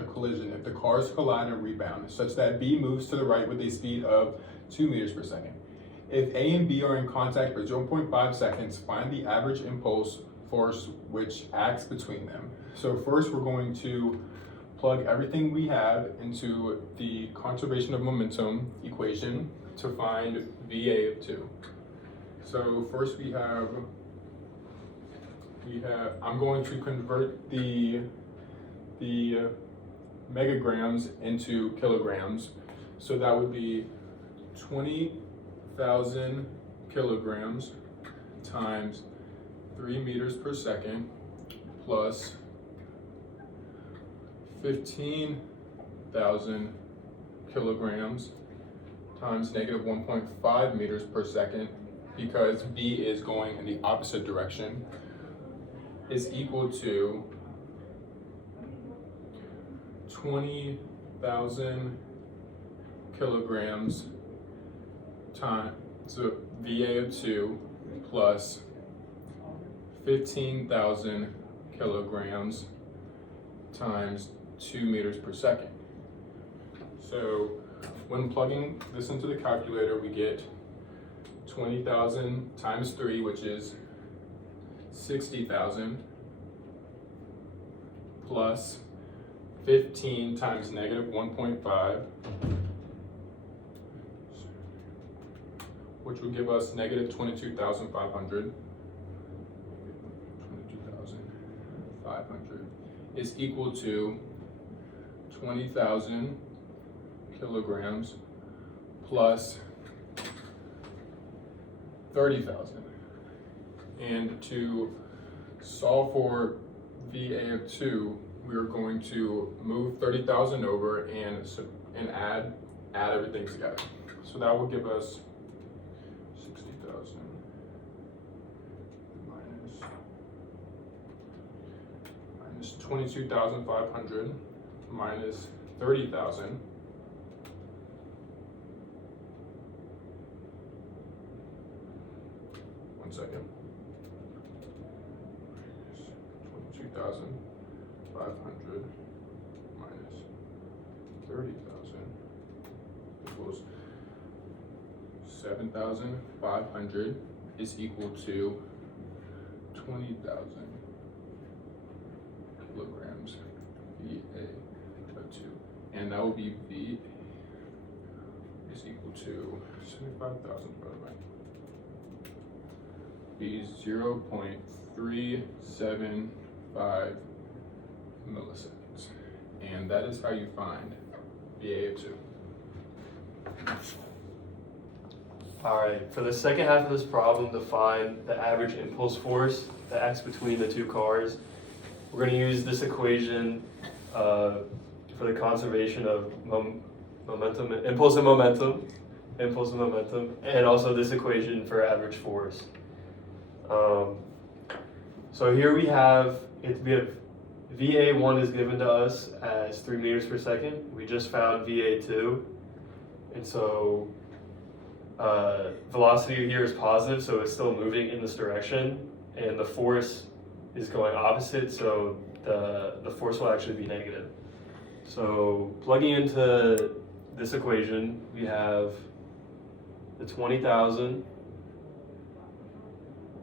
a collision if the cars collide and rebound, such that B moves to the right with a speed of 2 meters per second. If A and B are in contact for 0.5 seconds, find the average impulse force which acts between them. So first we're going to plug everything we have into the conservation of momentum equation to find VA of 2. So first we have, I'm going to convert the megagrams into kilograms. So that would be 20,000 kilograms times 3 meters per second plus 15,000 kilograms times negative 1.5 meters per second, because B is going in the opposite direction, is equal to 20,000 kilograms times, so VA of 2 plus 15,000 kilograms times 2 meters per second. So when plugging this into the calculator, we get 20,000 times 3, which is 60,000, plus 15 times negative 1.5, which would give us negative 22,500. 22,500 is equal to 20,000 kilograms plus 30,000. And to solve for VA of 2, we are going to move 30,000 over and add everything together. So that will give us 60,000 minus 22,500 minus 30,000. One second. 22,500 minus 30,000 equals 7,500 is equal to 20,000 kilograms VA of 2. And that will be V is equal to 75,000 divided by be 0.375 milliseconds. And that is how you find VA of 2. All right, for the second half of this problem, to find the average impulse force that acts between the two cars, we're going to use this equation for the conservation of momentum, impulse and momentum, and also this equation for average force. So here we have VA1 is given to us as 3 meters per second. We just found VA2, and so velocity here is positive, so it's still moving in this direction, and the force is going opposite, so the force will actually be negative. So plugging into this equation, we have the 20,000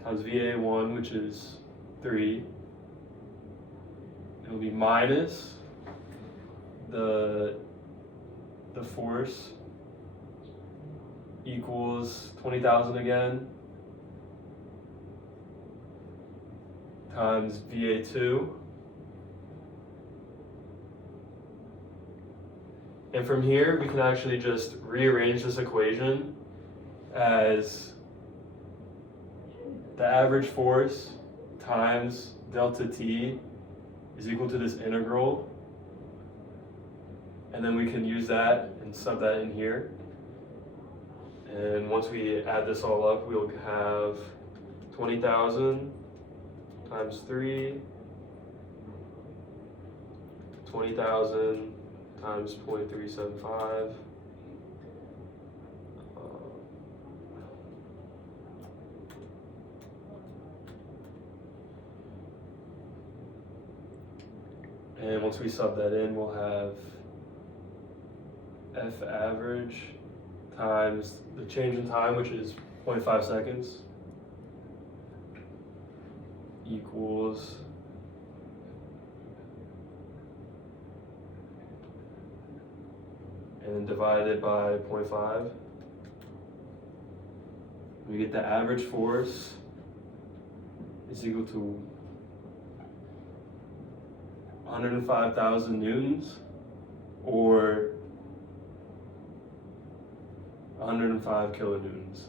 times VA1, which is 3. It'll be minus the force equals 20,000 again times VA2. And from here, we can actually just rearrange this equation as the average force times delta T is equal to this integral. And then we can use that and sub that in here. And once we add this all up, we'll have 20,000 times 3, 20,000 times 0.375. And once we sub that in, we'll have F average times the change in time, which is 0.5 seconds, equals and then divided by 0.5. We get the average force is equal to 105,000 newtons, or 105 kilonewtons.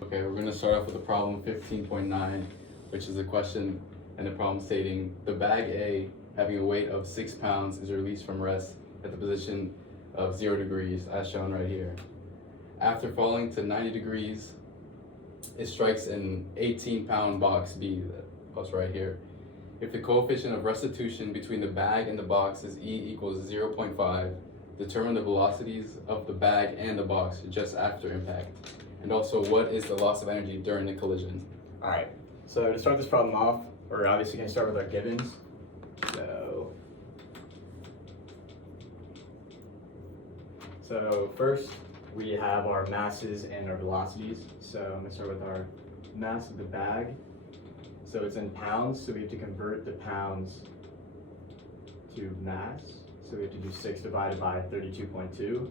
Okay, we're going to start off with the problem 15.9, which is a question and the problem stating the bag A, having a weight of 6 pounds, is released from rest at the position of 0 degrees, as shown right here. After falling to 90 degrees, it strikes an 18-pound box B, that's right here. If the coefficient of restitution between the bag and the box is E equals 0.5, determine the velocities of the bag and the box just after impact. And also, what is the loss of energy during the collision? All right, so to start this problem off, we're obviously going to start with our givens. So first, we have our masses and our velocities. So I'm going to start with our mass of the bag. So it's in pounds, so we have to convert the pounds to mass. So we have to do 6 divided by 32.2.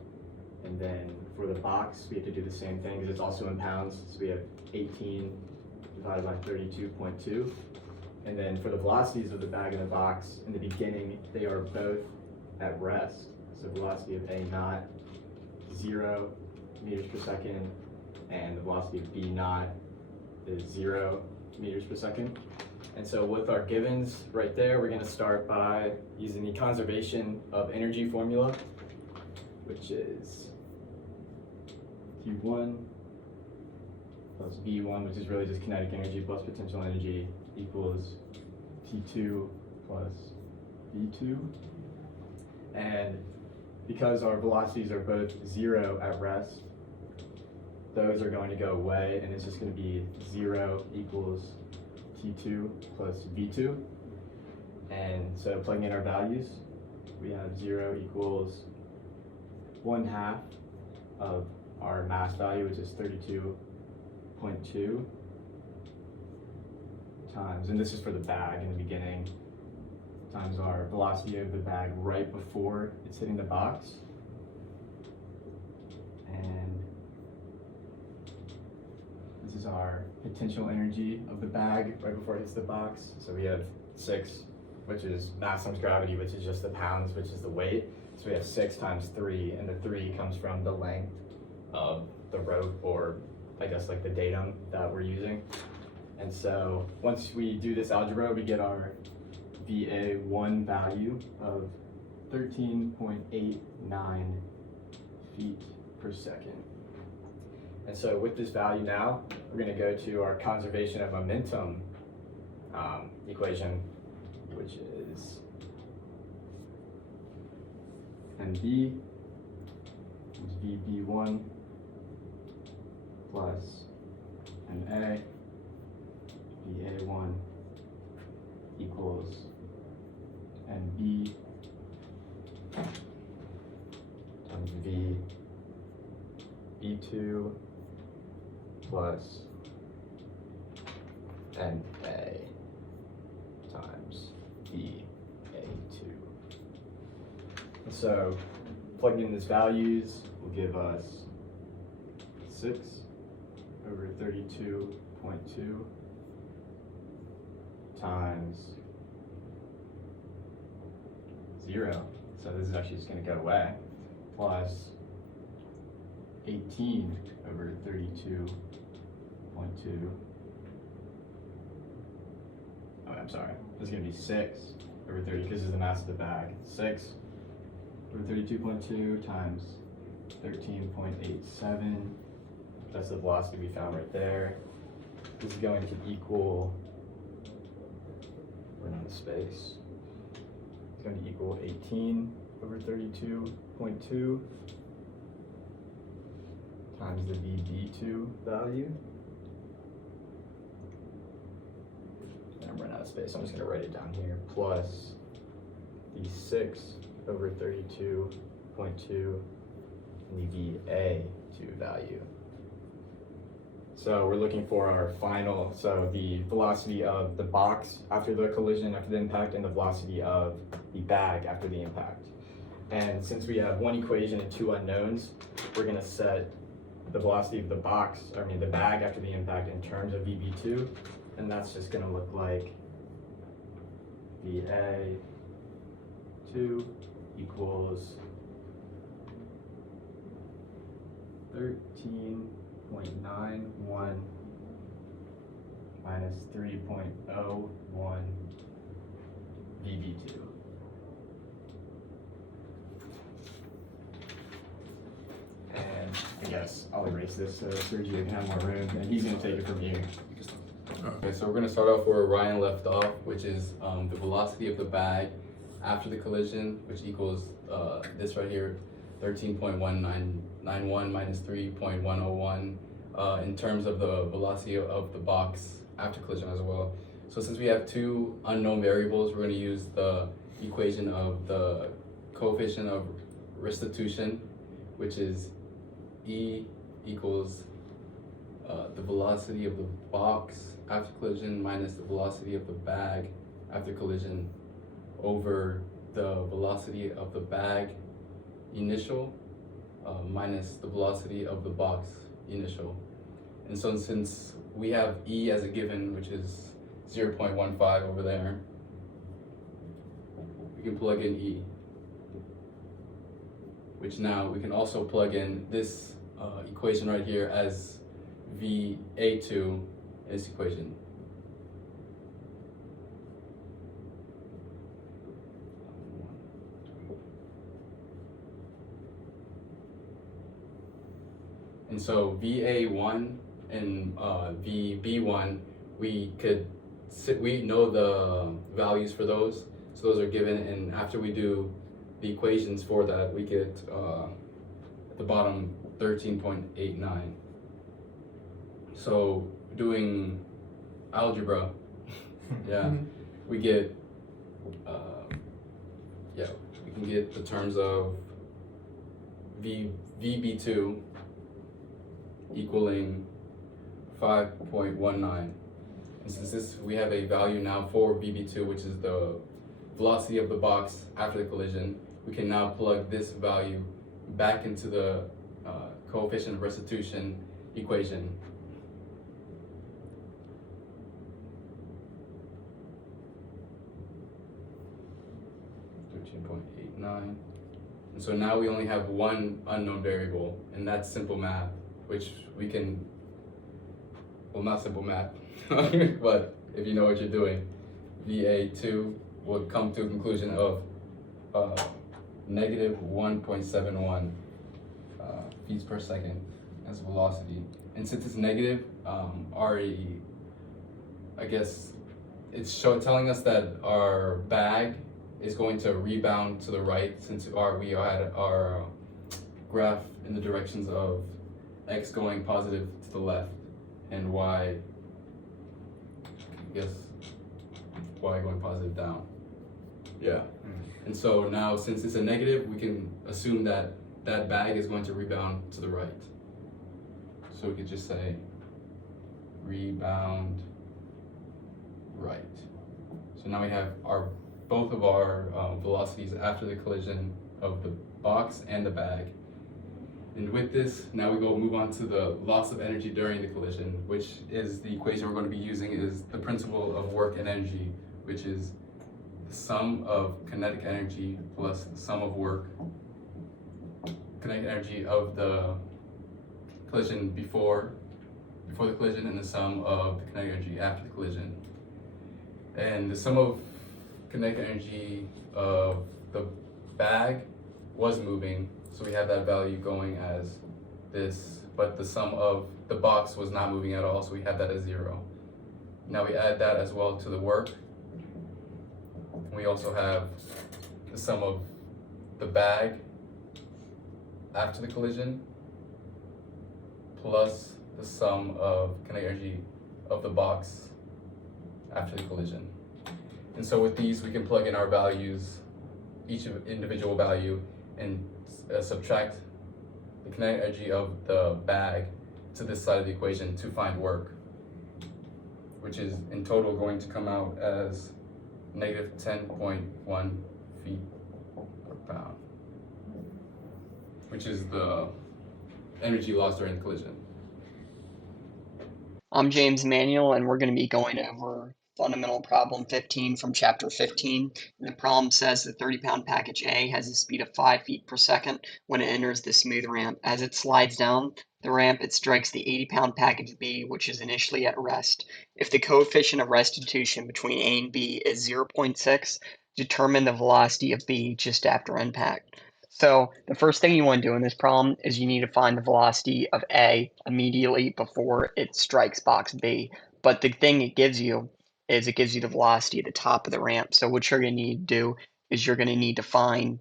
And then for the box, we have to do the same thing because it's also in pounds. So we have 18 divided by 32.2. And then for the velocities of the bag and the box, in the beginning, they are both at rest. So velocity of A naught, 0 meters per second, and the velocity of B naught is 0 meters per second. And so with our givens right there, we're gonna start by using the conservation of energy formula, which is Q1 plus V1, which is really just kinetic energy plus potential energy, equals T2 plus V2. And because our velocities are both 0 at rest, those are going to go away, and it's just going to be 0 equals T2 plus V2. And so plugging in our values, we have 0 equals 1/2 of our mass value, which is 32.2 times, and this is for the bag in the beginning, times our velocity of the bag right before it's hitting the box. And this is our potential energy of the bag right before it hits the box. So we have 6, which is mass times gravity, which is just the pounds, which is the weight. So we have 6 times 3, and the 3 comes from the length of the rope, or I guess like the datum that we're using. And so once we do this algebra, we get our VA1 value of 13.89 feet per second. And so with this value now, we're going to go to our conservation of momentum equation, which is MV is VB1 plus MA VA1 equals MB times V B2 plus NA times VA2. And so plugging in these values will give us 6 over 32.2 times 0, so this is actually just going to go away, plus 18 over 32.2. Oh, I'm sorry, this is going to be 6 over 30 because this is the mass of the bag. 6 over 32.2 times 13.87. That's the velocity we found right there. This is going to equal, run out of space. It's going to equal 18 over 32.2 times the VB2 value. And I'm running out of space, so I'm just going to write it down here. Plus the 6/32.2 and the VA2 value. So we're looking for our final, so the velocity of the box after the collision, after the impact, and the velocity of the bag after the impact. And since we have one equation and two unknowns, we're gonna set the velocity of the bag after the impact in terms of VB2, and that's just gonna look like VA2 equals 13.91 minus 3.01 VB2. And I guess I'll erase this so Sergio can have more room, and he's gonna take it from here. Okay, so we're gonna start off where Ryan left off, which is the velocity of the bag after the collision, which equals this right here, 13.191 minus 3.101 in terms of the velocity of the box after collision as well. So since we have two unknown variables, we're gonna use the equation of the coefficient of restitution, which is E equals the velocity of the box after collision minus the velocity of the bag after collision over the velocity of the bag initial minus the velocity of the box initial. And so since we have E as a given, which is 0.15 over there, we can plug in E, which now we can also plug in this equation right here as VA2 in this equation. And so VA1 and VB1, we know the values for those, so those are given, and after we do the equations for that, we get at the bottom 13.89. So doing algebra, yeah, we get we can get the terms of VB2 equaling 5.19. And since we have a value now for VB2, which is the velocity of the box after the collision, we can now plug this value back into the coefficient of restitution equation. .89. And so now we only have one unknown variable, and that's simple math, which we can, well, not simple math, but if you know what you're doing, VA2 would come to a conclusion of negative 1.71 feet per second as velocity. And since it's negative, already, I guess it's telling us that our bag is going to rebound to the right, since we had our graph in the directions of X going positive to the left and Y, I guess, Y going positive down. Yeah. And so now, since it's a negative, we can assume that that bag is going to rebound to the right. So we could just say rebound right. So now we have both of our velocities after the collision of the box and the bag. And with this, now we move on to the loss of energy during the collision, which is the equation we're going to be using is the principle of work and energy, which is the sum of kinetic energy plus the sum of work, kinetic energy of the collision before the collision, and the sum of the kinetic energy after the collision. And the sum of kinetic energy of the bag was moving, so we have that value going as this, but the sum of the box was not moving at all, so we have that as 0. Now we add that as well to the work. We also have the sum of the bag after the collision plus the sum of kinetic energy of the box after the collision. And so with these, we can plug in our values each individual value and subtract the kinetic energy of the bag to this side of the equation to find work, which is in total going to come out as negative 10.1 feet per pound, which is the energy lost during the collision. I'm James Manuel, and we're going to be going over fundamental problem 15 from chapter 15. And the problem says the 30-pound package A has a speed of 5 feet per second when it enters the smooth ramp. As it slides down the ramp, it strikes the 80-pound package B, which is initially at rest. If the coefficient of restitution between A and B is 0.6, determine the velocity of B just after impact. So the first thing you want to do in this problem is you need to find the velocity of A immediately before it strikes box B. But the thing it gives you is it gives you the velocity at the top of the ramp. So what you're going to need to do is you're going to need to find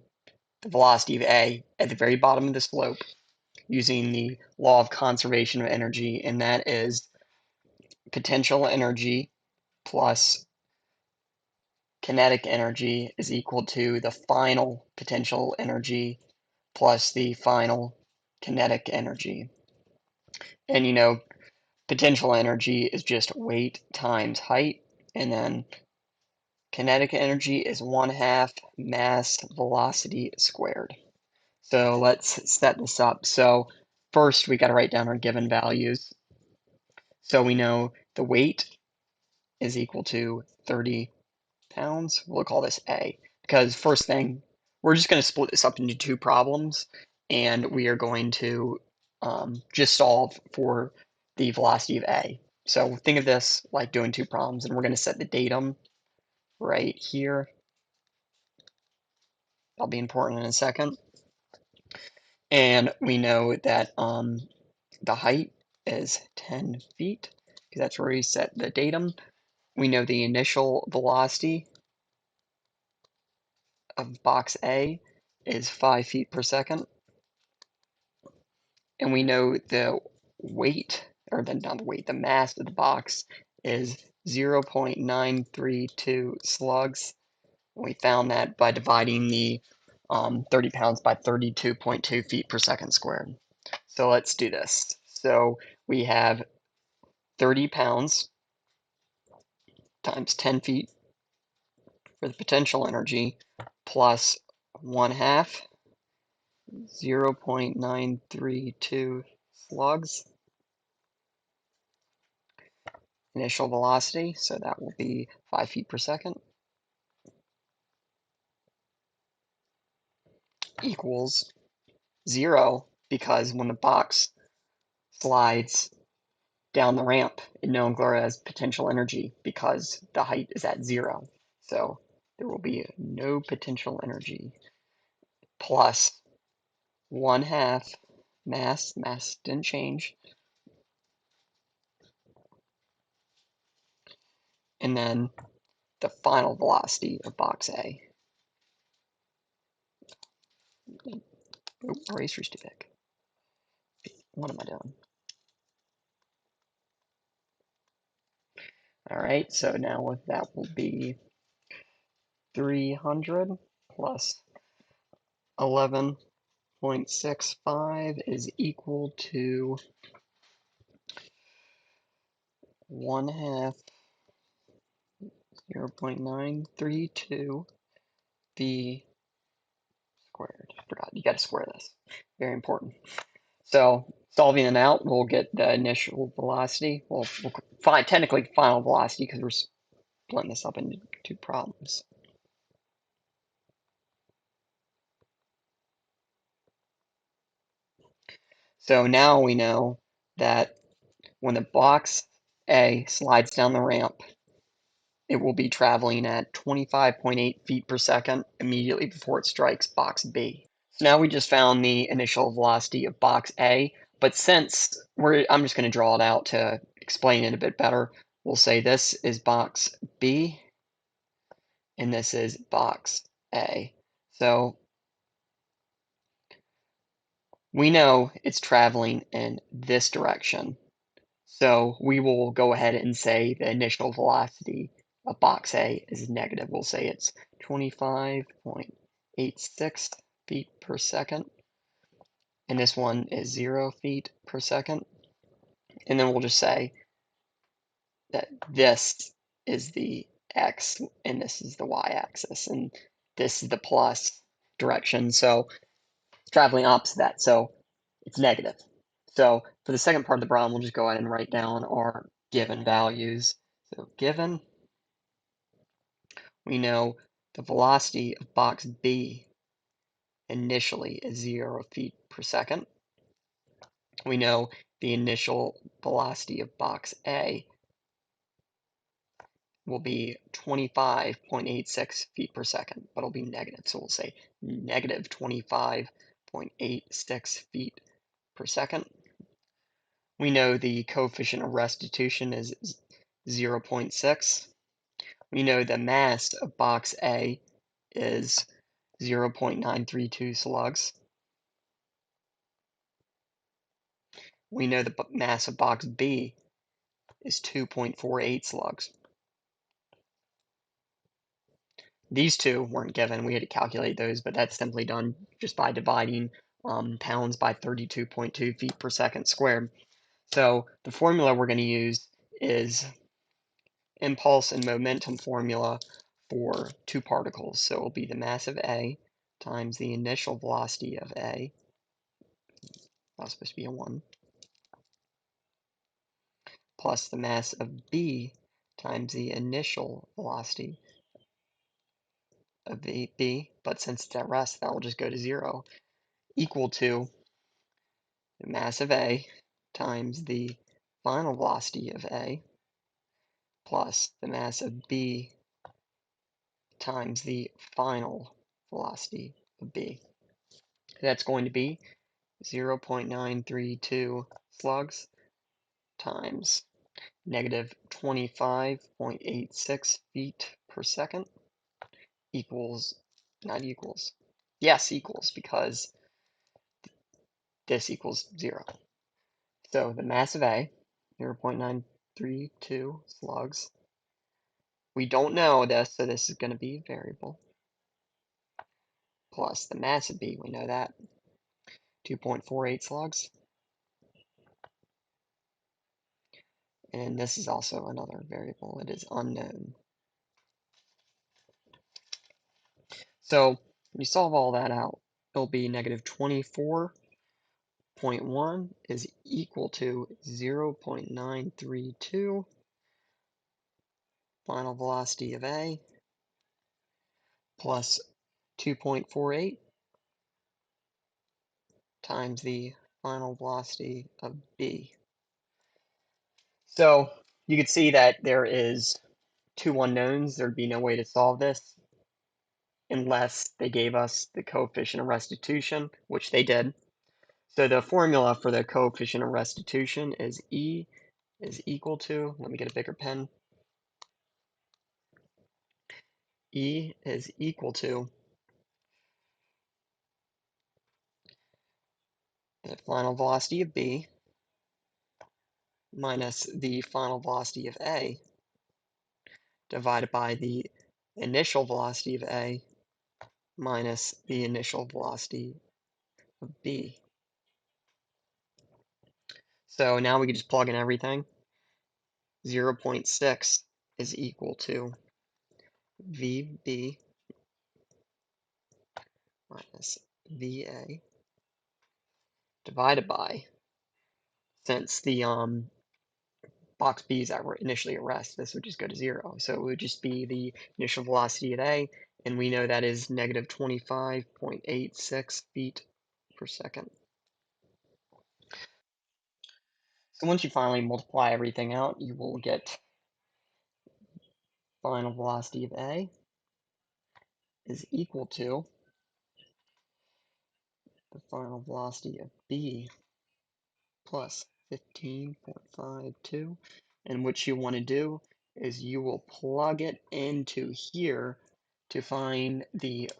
the velocity of A at the very bottom of the slope using the law of conservation of energy, and that is potential energy plus kinetic energy is equal to the final potential energy plus the final kinetic energy. And potential energy is just weight times height, and then kinetic energy is 1/2 mass velocity squared. So let's set this up. So first we got to write down our given values. So we know the weight is equal to 30 pounds. We'll call this A because first thing, we're just going to split this up into 2 problems, and we are going to just solve for the velocity of A. So think of this like doing 2 problems, and we're going to set the datum right here. That'll be important in a second. And we know that the height is 10 feet because that's where we set the datum. We know the initial velocity of box A is 5 feet per second. And we know the weight, or not the weight, the mass of the box is 0.932 slugs. We found that by dividing the 30 pounds by 32.2 feet per second squared. So let's do this. So we have 30 pounds times 10 feet for the potential energy plus 1/2 0.932 slugs initial velocity, so that will be 5 feet per second, equals 0, because when the box slides down the ramp, it no longer has potential energy because the height is at 0. So there will be no potential energy, plus 1/2 mass didn't change, and then the final velocity of box A. Oh, eraser's too big. What am I doing? All right, so now that will be 300 plus 11.65 is equal to 1/2 0.932 b squared. Forgot, you got to square this. Very important. So solving it out, we'll get the initial velocity. We'll find technically final velocity because we're splitting this up into 2 problems. So now we know that when the box A slides down the ramp, it will be traveling at 25.8 feet per second immediately before it strikes box B. So now we just found the initial velocity of box A, but since I'm just going to draw it out to explain it a bit better. We'll say this is box B, and this is box A. So we know it's traveling in this direction. So we will go ahead and say the initial velocity of box A is negative. We'll say it's 25.8 0.86 feet per second. And this one is 0 feet per second. And then we'll just say that this is the x and this is the y-axis, and this is the plus direction. So it's traveling opposite that, so it's negative. So for the second part of the problem, we'll just go ahead and write down our given values. So given, we know the velocity of box B initially is 0 feet per second. We know the initial velocity of box A will be 25.86 feet per second, but it'll be negative. So we'll say negative 25.86 feet per second. We know the coefficient of restitution is 0.6. We know the mass of box A is 0.932 slugs. We know the mass of box B is 2.48 slugs. These two weren't given. We had to calculate those, but that's simply done just by dividing pounds by 32.2 feet per second squared. So the formula we're going to use is impulse and momentum formula for two particles. So it will be the mass of A times the initial velocity of A. That's supposed to be a 1. Plus the mass of B times the initial velocity of B. But since it's at rest, that will just go to 0. Equal to the mass of A times the final velocity of A plus the mass of B times the final velocity of B. That's going to be 0.932 slugs times negative 25.86 feet per second equals, not equals, yes, equals, because this equals 0. So the mass of A, 0.932 slugs. We don't know this, so this is going to be variable. Plus the mass of B, we know that, 2.48 slugs. And this is also another variable. It is unknown. So when you solve all that out, it'll be negative 24.1 is equal to 0.932 final velocity of A plus 2.48 times the final velocity of B. So you can see that there is two unknowns. There'd be no way to solve this unless they gave us the coefficient of restitution, which they did. So the formula for the coefficient of restitution is E is equal to, let me get a bigger pen. E is equal to the final velocity of B minus the final velocity of A divided by the initial velocity of A minus the initial velocity of B. So now we can just plug in everything. 0.6 is equal to VB minus VA divided by, since the box B is initially at rest, this would just go to 0. So it would just be the initial velocity at A, and we know that is negative 25.86 feet per second. So once you finally multiply everything out, you will get final velocity of A is equal to the final velocity of B plus 15.52. And what you want to do is you will plug it into here to find the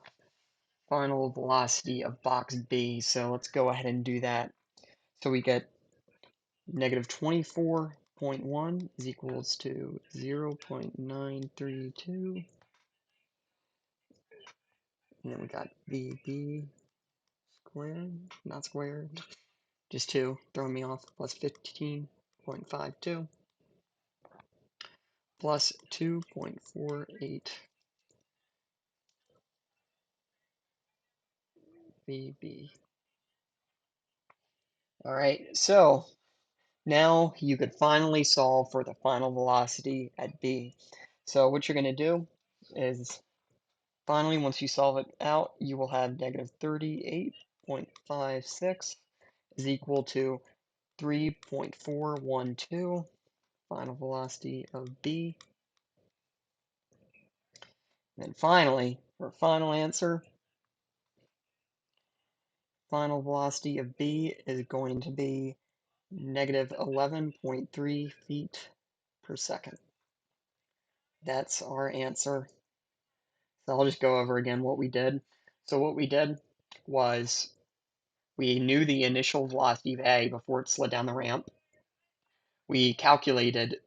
final velocity of box B. So let's go ahead and do that. So we get negative 24.1 is equals to 0.932 And then we got VB squared, not squared, just 2, throwing me off, plus 15.52 plus 2.48 VB. All right, so now you could finally solve for the final velocity at B. So what you're going to do is finally, once you solve it out, you will have negative 38.56 is equal to 3.412 final velocity of B. And then finally, for final answer, final velocity of B is going to be negative 11.3 feet per second. That's our answer. So I'll just go over again what we did. So what we did was we knew the initial velocity of A before it slid down the ramp. We calculated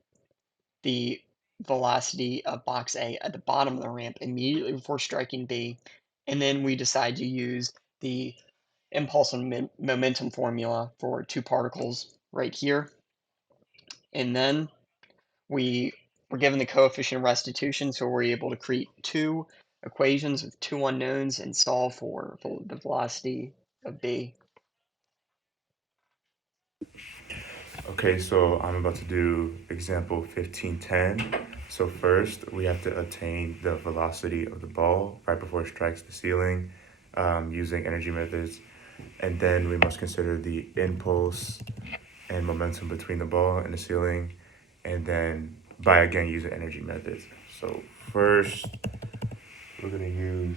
the velocity of box A at the bottom of the ramp immediately before striking B, and then we decided to use the impulse and momentum formula for two particles right here. And then we were given the coefficient of restitution, so we're able to create two equations with two unknowns and solve for the velocity of B. Okay, so I'm about to do example 1510. So first, we have to attain the velocity of the ball right before it strikes the ceiling using energy methods. And then we must consider the impulse and momentum between the ball and the ceiling. And then by again using energy methods. So first, we're gonna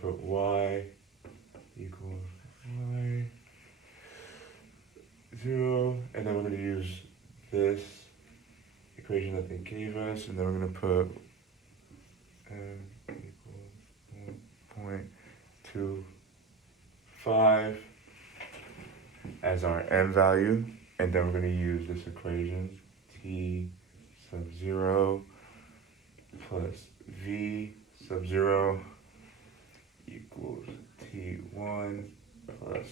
put y equals y 0, and then we're going to use this equation that they gave us, and then we're going to put m equals 1.25 as our m value, and then we're going to use this equation, t sub 0 plus v sub 0 equals t1 plus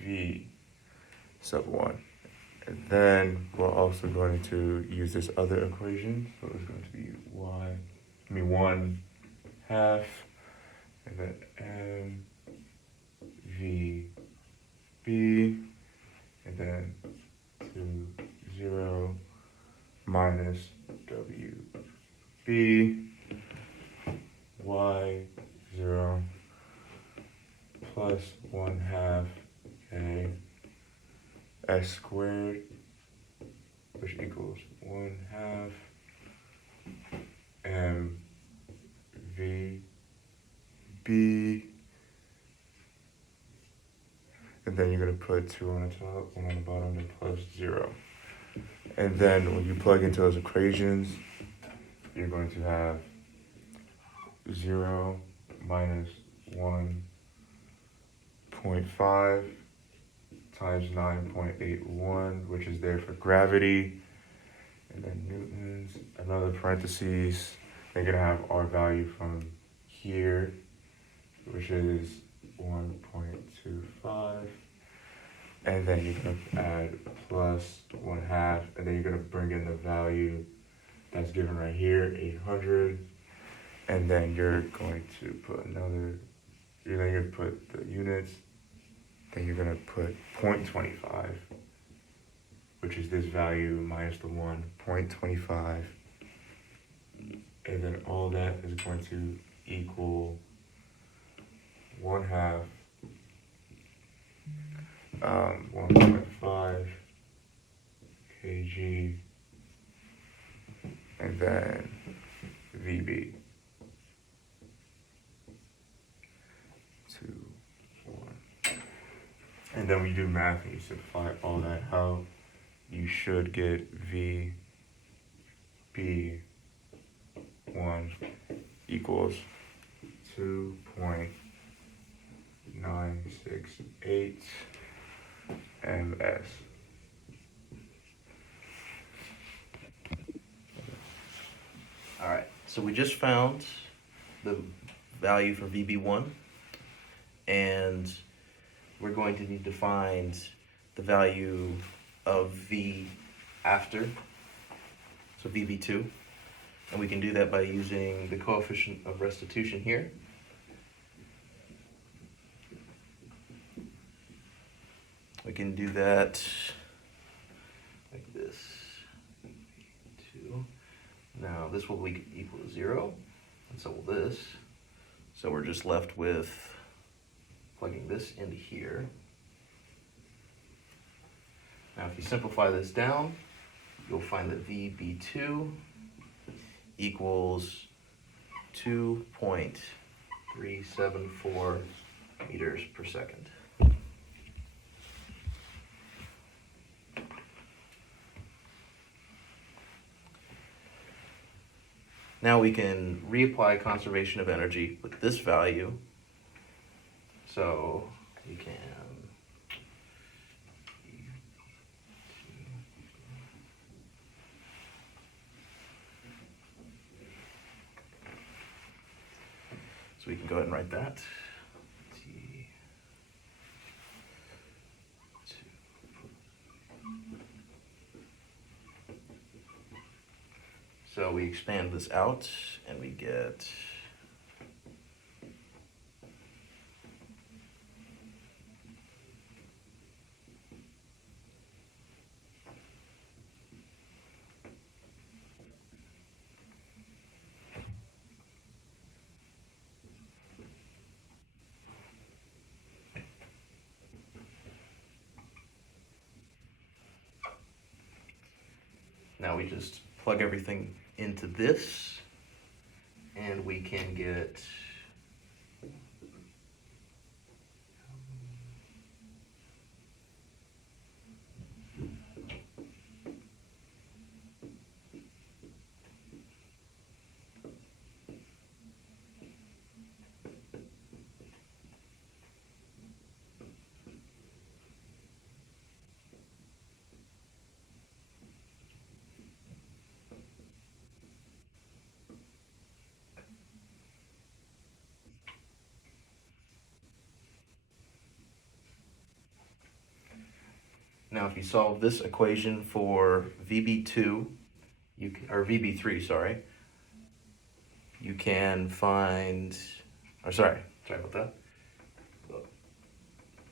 v sub 1. And then we're also going to use this other equation. So it's going to be 1 half, and then m v b, and then 0 minus w b y 0 plus 1 half a s squared, which equals 1 half m v b, and then you're going to put 2 on the top, 1 on the bottom, and plus 0. And then when you plug into those equations, you're going to have 0 minus 1.5 times 9.81, which is there for gravity, and then newtons, another parentheses. They're gonna have our value from here, which is 1.25, and then you're gonna add plus 1 half, and then you're gonna bring in the value that's given right here, 800, and then you're going to put you're going to put the units. Then you're gonna put 0.25, which is this value minus the 1, 0.25, and then all that is going to equal 1 half 1.5 kg, and then VB 2, 1. And then when you do math and you simplify all that out, you should get VB1 equals 2.968 ms. All right, so we just found the value for VB1, and we're going to need to find the value of V after, so VB2, and we can do that by using the coefficient of restitution here. We can do that like this. VB2. Now this will equal to 0, and so will this. So we're just left with plugging this into here. Now if you simplify this down, you'll find that VB2 equals 2.374 meters per second. Now we can reapply conservation of energy with this value. So we can go ahead and write that. So we expand this out and we get now we just plug everything into this, and we can get now if you solve this equation for VB2, or VB3, sorry, you can find, sorry about that.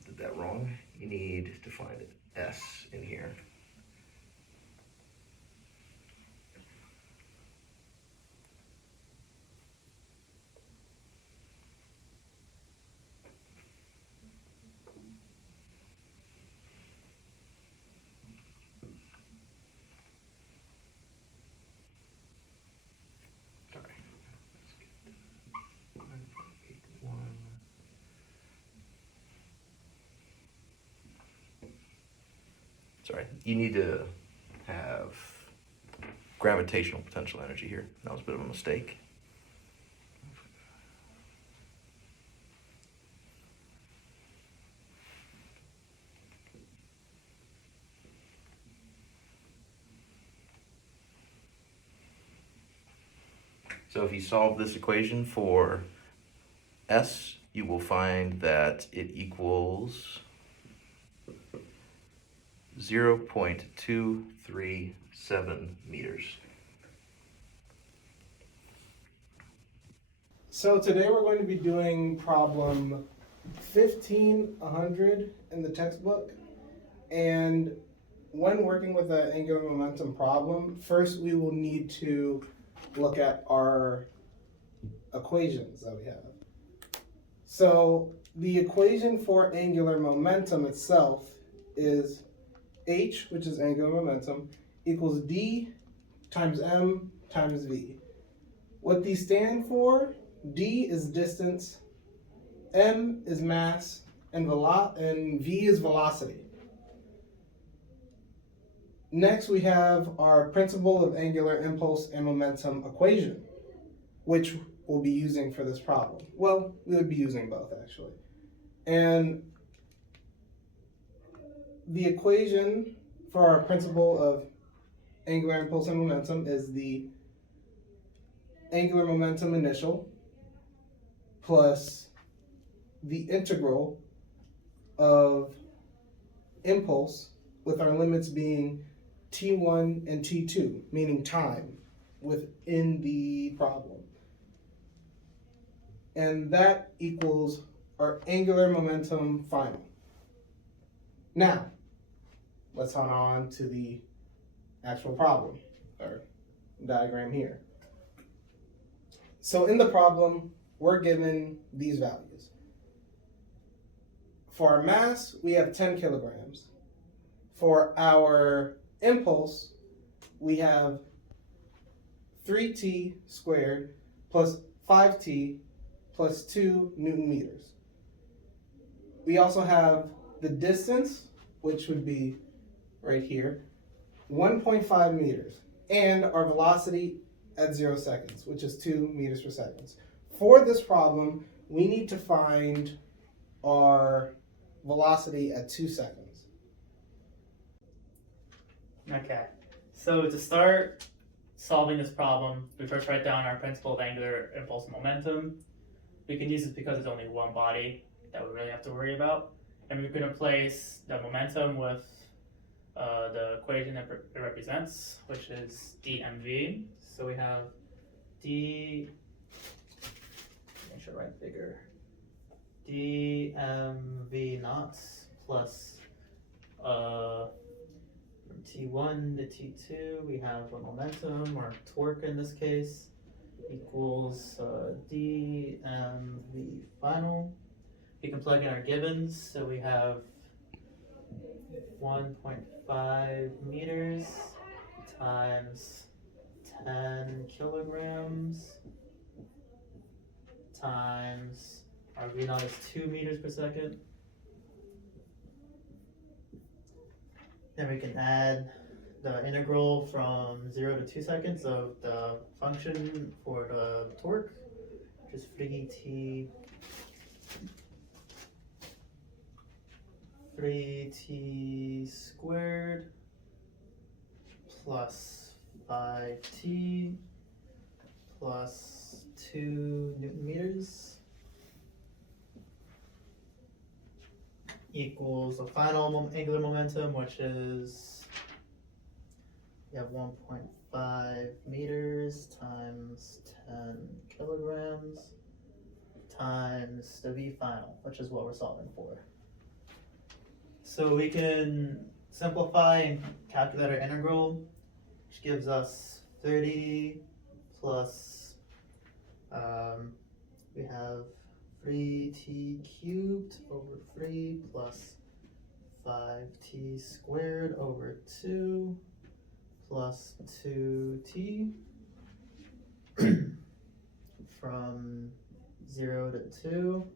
Did that wrong. You need to find S in here. Sorry, you need to have gravitational potential energy here. That was a bit of a mistake. So if you solve this equation for S, you will find that it equals 0.237 meters. So today we're going to be doing problem 1500 in the textbook. And when working with an angular momentum problem, first we will need to look at our equations that we have. So the equation for angular momentum itself is H, which is angular momentum, equals D times M times V. What these stand for, D is distance, M is mass, and V is velocity. Next, we have our principle of angular impulse and momentum equation, which we'll be using for this problem. Well, we would be using both, actually. And the equation for our principle of angular impulse and momentum is the angular momentum initial plus the integral of impulse, with our limits being t1 and t2, meaning time within the problem. And that equals our angular momentum final. Now, let's head on to the actual problem, or diagram here. So in the problem, we're given these values. For our mass, we have 10 kilograms. For our impulse, we have 3t squared plus 5t plus 2 Newton meters. We also have the distance, which would be right here, 1.5 meters, and our velocity at 0 seconds, which is 2 meters per second. For this problem, we need to find our velocity at 2 seconds. Okay, so to start solving this problem, we first write down our principle of angular impulse and momentum. We can use this because it's only one body that we really have to worry about. And we're going to replace the momentum with the equation that it represents, which is dmv. So we have d, make sure I write bigger, dmv naught plus from t1 to t2, we have a momentum, or torque in this case, equals dmv final. We can plug in our givens, so we have 1.5 meters times 10 kilograms times our v naught is 2 meters per second. Then we can add the integral from 0 to 2 seconds of the function for the torque, which is 3t squared plus 5t plus 2 Newton meters equals the final angular momentum, which is, we have 1.5 meters times 10 kilograms times the v final, which is what we're solving for. So we can simplify and calculate our integral, which gives us 30 plus, we have 3t cubed over 3 plus 5t squared over 2 plus 2t from 0 to 2.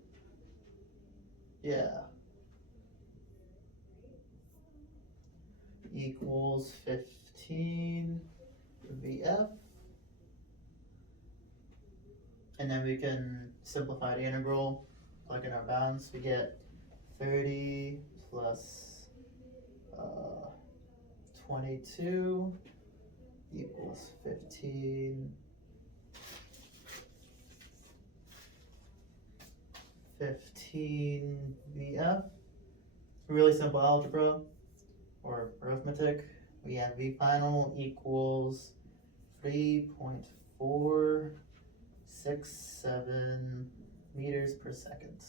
Yeah. Equals 15 VF. And then we can simplify the integral, plug in our bounds. We get 30 plus 22 equals 15 VF. Really simple algebra or arithmetic. We have v final equals 3.467 meters per second.